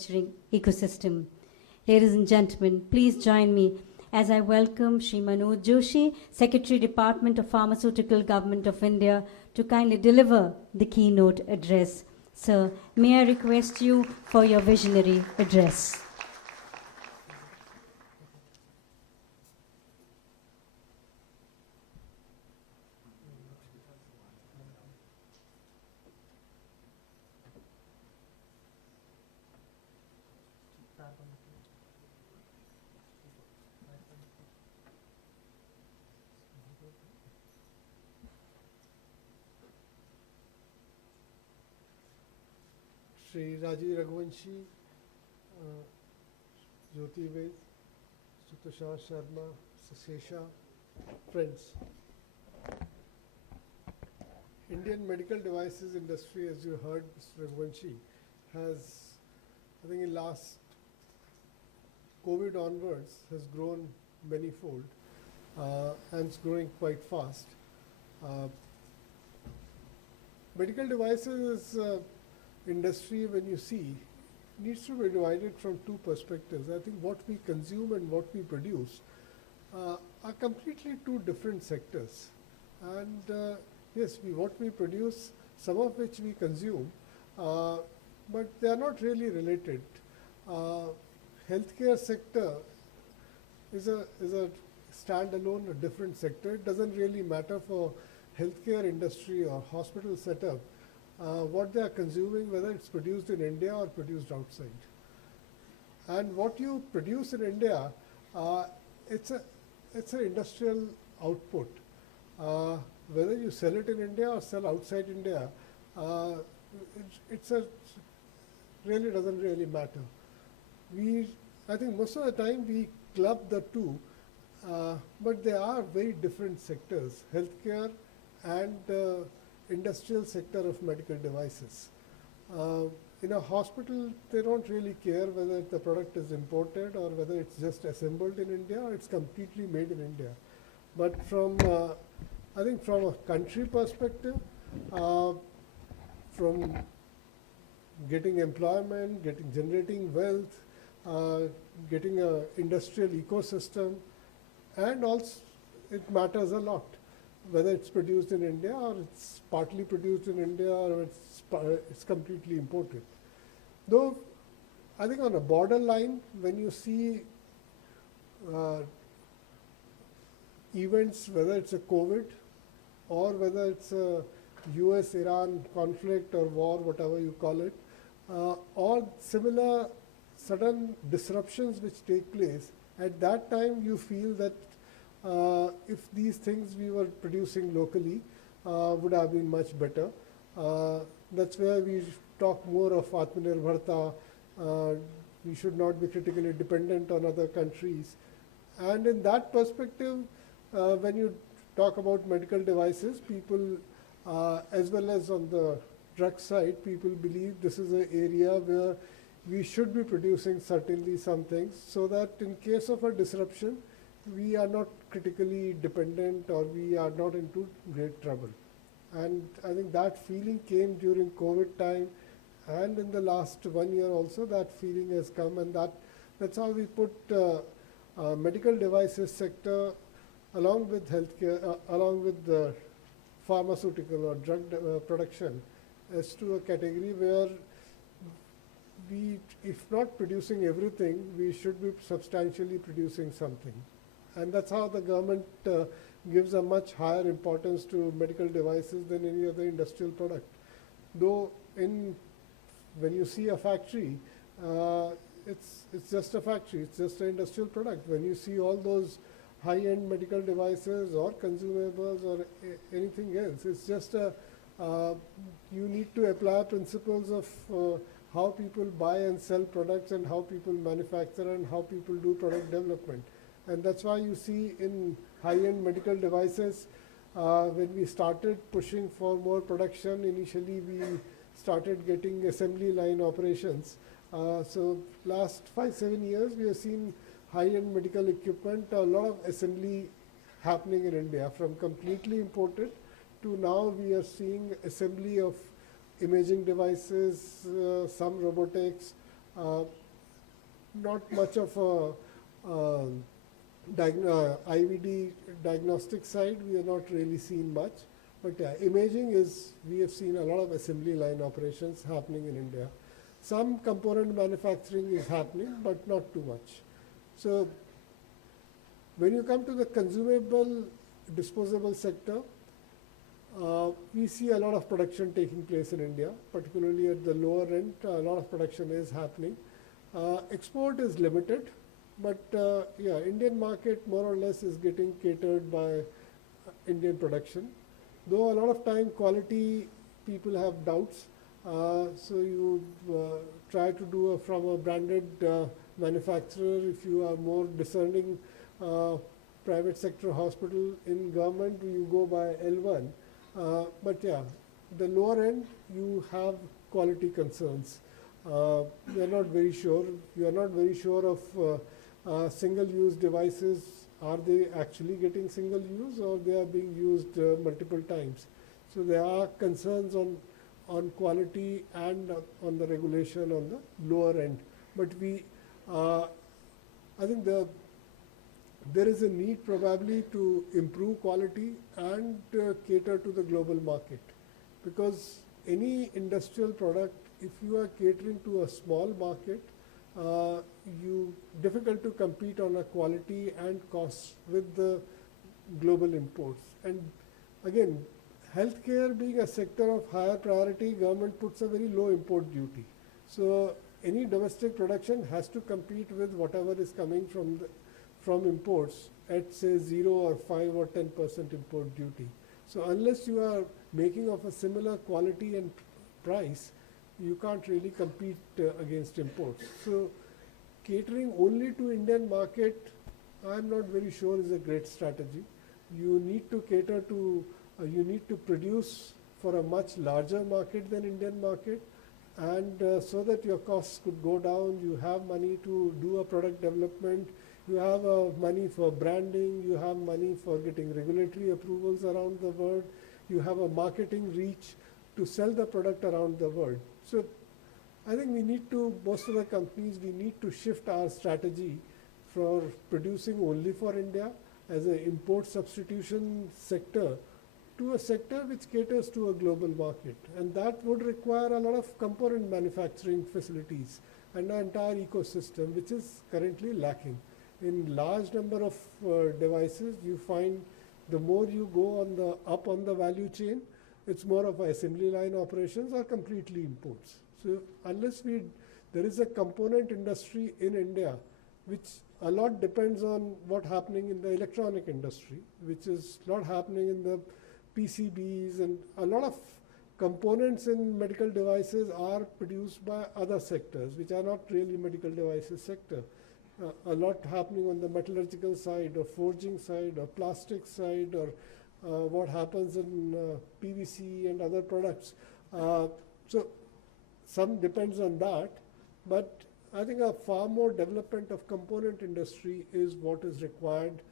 manufacturing ecosystem. Ladies and gentlemen, please join me as I welcome Shri Manoj Joshi, Secretary Department of Pharmaceutical Government of India, to kindly deliver the keynote address. Sir, may I request you for your visionary address. Shri Rajiv Raghuvanshi, Jyoti Ved, Sutushar Sharma, Sasesha, friends. Indian medical devices industry, as you heard Mr. Raghuvanshi, has, I think in last COVID onwards, has grown manyfold and it's growing quite fast. Medical devices industry, when you see, needs to be divided from two perspectives. I think what we consume and what we produce are completely two different sectors. And yes, what we produce, some of which we consume, but they are not really related. Healthcare sector is a standalone, a different sector. It doesn't really matter for healthcare industry or hospital setup what they are consuming, whether it's produced in India or produced outside. And what you produce in India, it's an industrial output. Whether you sell it in India or sell outside India, really doesn't really matter. I think most of the time we club the two, but they are very different sectors, healthcare and industrial sector of medical devices. In a hospital, they don't really care whether the product is imported or whether it's just assembled in India or it's completely made in India. But from, I think from a country perspective, from getting employment, generating wealth, getting an industrial ecosystem, and also it matters a lot whether it's produced in India or it's partly produced in India or it's completely imported. Though I think on a borderline, when you see events, whether it's a COVID or whether it's a US-Iran conflict or war, whatever you call it, or similar sudden disruptions which take place, at that time you feel that if these things we were producing locally would have been much better. That's where we talk more of Atmanirbharta. We should not be critically dependent on other countries. And in that perspective, when you talk about medical devices, people, as well as on the drug side, people believe this is an area where we should be producing certainly some things so that in case of a disruption, we are not critically dependent or we are not into great trouble. And I think that feeling came during COVID time, and in the last 1 year also that feeling has come, and that's how we put medical devices sector along with healthcare, along with the pharmaceutical or drug production as to a category where we, if not producing everything, we should be substantially producing something. And that's how the government gives a much higher importance to medical devices than any other industrial product. Though when you see a factory, it's just a factory, it's just an industrial product. When you see all those high-end medical devices or consumables or anything else, it's just you need to apply principles of how people buy and sell products and how people manufacture and how people do product development. And that's why you see in high-end medical devices, when we started pushing for more production, initially we started getting assembly line operations. So last 5-7 years, we have seen high-end medical equipment, a lot of assembly happening in India, from completely imported to now we are seeing assembly of imaging devices, some robotics, Uh, Not much of a IVD diagnostic side, we are not really seen much. But yeah, imaging is, we have seen a lot of assembly line operations happening in India. Some component manufacturing is happening, but not too much. So when you come to the consumable disposable sector, we see a lot of production taking place in India, particularly at the lower end. A lot of production is happening. Export is limited, but yeah, Indian market more or less is getting catered by Indian production. Though a lot of time quality people have doubts, so you try to do from a branded manufacturer. If you are more discerning private sector hospital, in government you go by L1. But yeah, the lower end you have quality concerns. We are not very sure. You are not very sure of single-use devices. Are they actually getting single use, or they are being used multiple times? So there are concerns on quality and on the regulation on the lower end. But I think there is a need probably to improve quality and cater to the global market, because any industrial product, if you are catering to a small market, you difficult to compete on a quality and cost with the global imports. And again, healthcare being a sector of higher priority, government puts a very low import duty. So any domestic production has to compete with whatever is coming from imports at say 0 or 5 or 10% import duty. So unless you are making of a similar quality and price, you can't really compete against imports. So catering only to Indian market, I'm not very sure is a great strategy. You need to cater to, you need to produce for a much larger market than Indian market, and so that your costs could go down. You have money to do a product development, you have money for branding, you have money for getting regulatory approvals around the world, you have a marketing reach to sell the product around the world. So I think we need to, most of the companies, we need to shift our strategy for producing only for India as an import substitution sector to a sector which caters to a global market. And that would require a lot of component manufacturing facilities and an entire ecosystem, which is currently lacking. In large number of devices, you find the more you go up on the value chain, it's more of assembly line operations or completely imports. So unless there is a component industry in India, which a lot depends on what's happening in the electronic industry, which is not happening in the PCBs, and a lot of components in medical devices are produced by other sectors, which are not really medical devices sector. A lot happening on the metallurgical side or forging side or plastic side, or what happens in PVC and other products. So some depends on that, but I think a far more development of component industry is what is required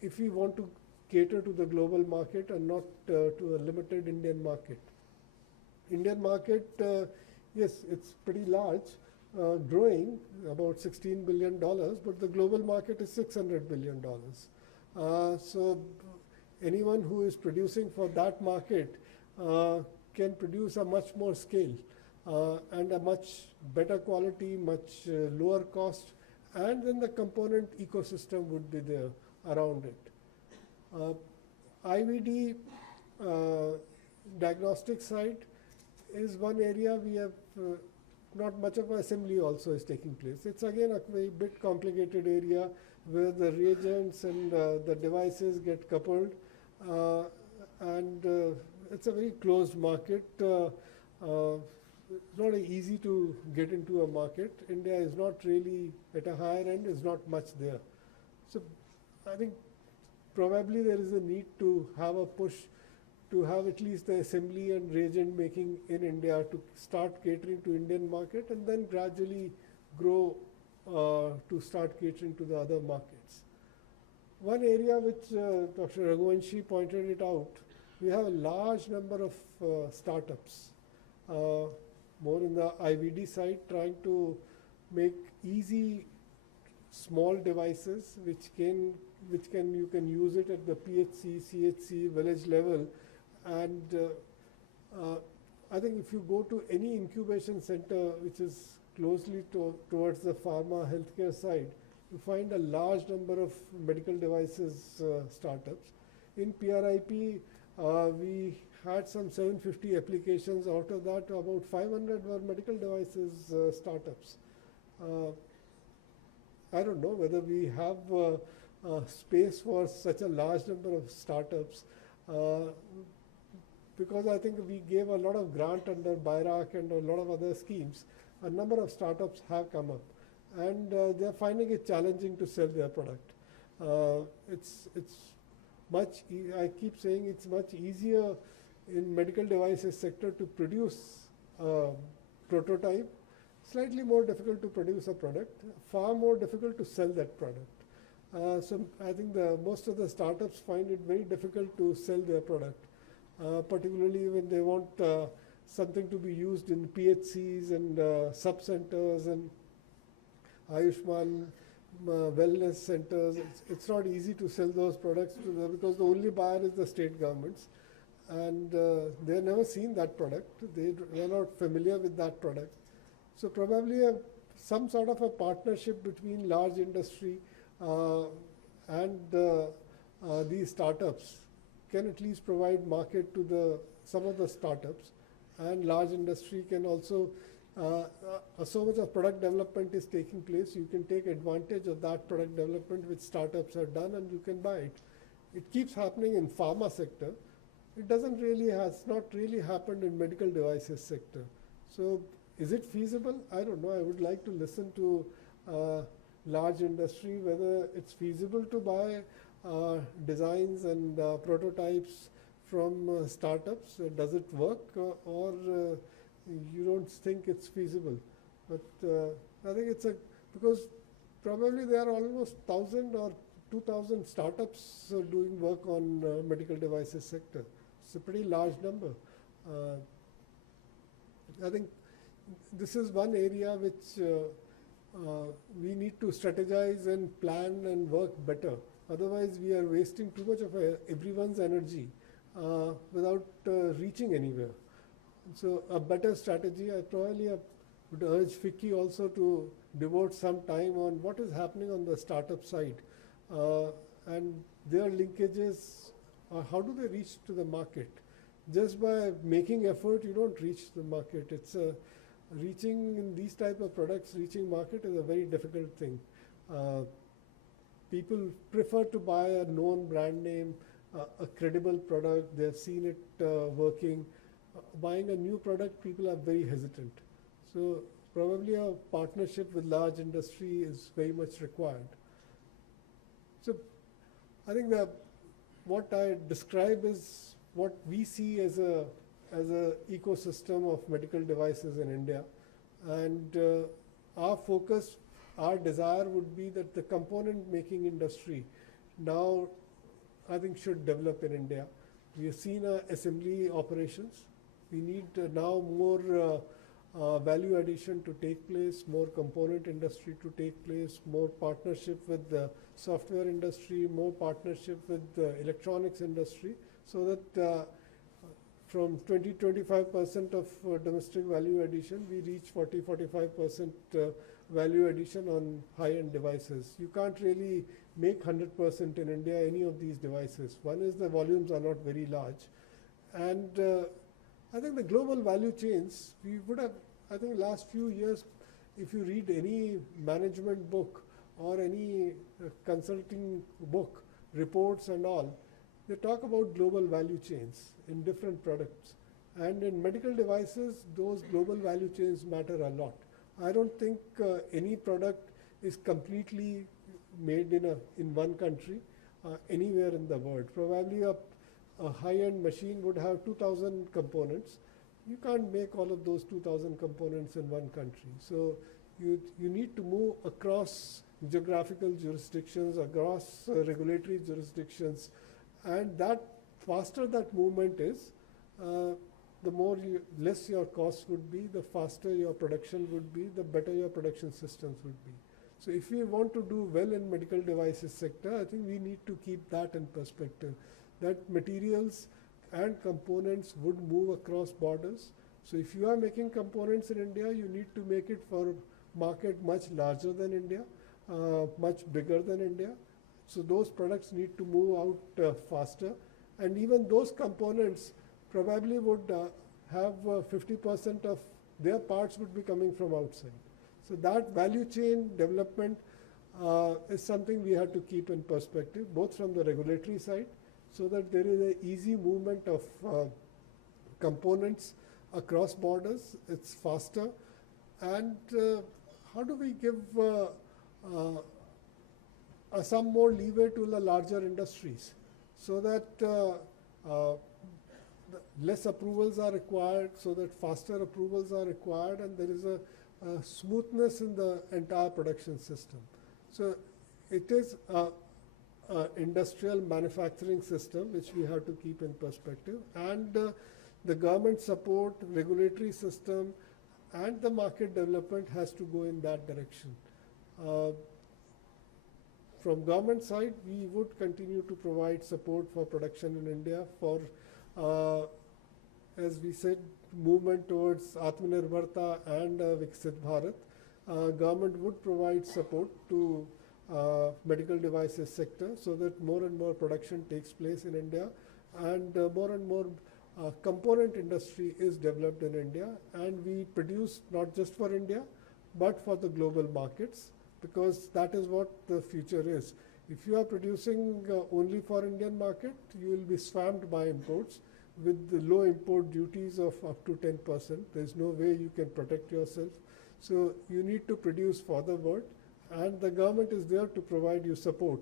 if we want to cater to the global market and not to a limited Indian market. Indian market, yes, it's pretty large, growing about $16 billion, but the global market is $600 billion. So anyone who is producing for that market can produce a much more scale and a much better quality, much lower cost, and then the component ecosystem would be there around it. IVD diagnostic side is one area we have not much of assembly also is taking place. It's again a very bit complicated area where the reagents and the devices get coupled, and it's a very closed market. It's not easy to get into a market. India is not really at a higher end, is not much there. So I think probably there is a need to have a push to have at least the assembly and reagent making in India to start catering to Indian market, and then gradually grow to start catering to the other markets. One area which Dr. Raghuvanshi pointed it out, we have a large number of startups, more in the IVD side, trying to make easy small devices which you can use it at the PHC, CHC, village level, and I think if you go to any incubation center which is closely towards the pharma healthcare side, you find a large number of medical devices startups. In PRIP, we had some 750 applications. Out of that, about 500 were medical devices startups. I don't know whether we have space for such a large number of startups, because I think we gave a lot of grant under BIRAC and a lot of other schemes. A number of startups have come up, and they're finding it challenging to sell their product. It's I keep saying it's much easier in medical devices sector to produce a prototype, slightly more difficult to produce a product, far more difficult to sell that product. So I think most of the startups find it very difficult to sell their product, particularly when they want something to be used in PHCs and sub-centers and Ayushman wellness centers. It's not easy to sell those products to them because the only buyer is the state governments, and they've never seen that product. They're not familiar with that product. So probably some sort of a partnership between large industry and these startups can at least provide market to some of the startups, and large industry can also, so much of product development is taking place, you can take advantage of that product development which startups have done and you can buy it. It keeps happening in pharma sector. It has not really happened in medical devices sector. So is it feasible? I don't know. I would like to listen to large industry whether it's feasible to buy designs and prototypes from startups. Does it work, or you don't think it's feasible? But I think because probably there are almost 1,000 or 2,000 startups doing work on medical devices sector. It's a pretty large number. I think this is one area which we need to strategize and plan and work better. Otherwise, we are wasting too much of everyone's energy without reaching anywhere. So a better strategy, I probably would urge FICCI also to devote some time on what is happening on the startup side and their linkages. How do they reach to the market? Just by making effort, you don't reach the market. It's reaching in these type of products, reaching market is a very difficult thing. People prefer to buy a known brand name, a credible product. They've seen it working. Buying a new product, people are very hesitant. So probably a partnership with large industry is very much required. So I think that what I describe is what we see as a ecosystem of medical devices in India, and our focus, our desire would be that the component making industry now I think should develop in India. We have seen assembly operations. We need now more value addition to take place, more component industry to take place, more partnership with the software industry, more partnership with the electronics industry, so that from 20-25% of domestic value addition, we reach 40-45% value addition on high-end devices. You can't really make 100% in India any of these devices. One is the volumes are not very large, and I think the global value chains, we would have, I think last few years, if you read any management book or any consulting book, reports and all, they talk about global value chains in different products. And in medical devices, those global value chains matter a lot. I don't think any product is completely made in one country, anywhere in the world. Probably a high-end machine would have 2,000 components. You can't make all of those 2,000 components in one country. So you need to move across geographical jurisdictions, across regulatory jurisdictions, and that faster that movement is, the more less your costs would be, the faster your production would be, the better your production systems would be. So if we want to do well in medical devices sector, I think we need to keep that in perspective, that materials and components would move across borders. So if you are making components in India, you need to make it for market much larger than India, much bigger than India. So those products need to move out faster, and even those components probably would have 50% of their parts would be coming from outside. So that value chain development is something we have to keep in perspective, both from the regulatory side, so that there is an easy movement of components across borders, it's faster, and how do we give some more leeway to the larger industries, so that less approvals are required, so that faster approvals are required, and there is a smoothness in the entire production system. So it is an industrial manufacturing system which we have to keep in perspective, and the government support, regulatory system, and the market development has to go in that direction. From government side, we would continue to provide support for production in India for, as we said, movement towards Atmanirbharta and Viksit Bharat. Government would provide support to medical devices sector, so that more and more production takes place in India, and more component industry is developed in India, and we produce not just for India but for the global markets, because that is what the future is. If you are producing only for Indian market, you will be swamped by imports with the low import duties of up to 10%. There is no way you can protect yourself. So you need to produce for the world, and the government is there to provide you support.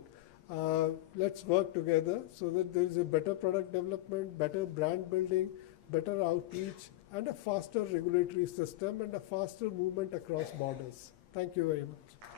Let's work together so that there is a better product development, better brand building, better outreach, and a faster regulatory system, and a faster movement across borders. Thank you very much.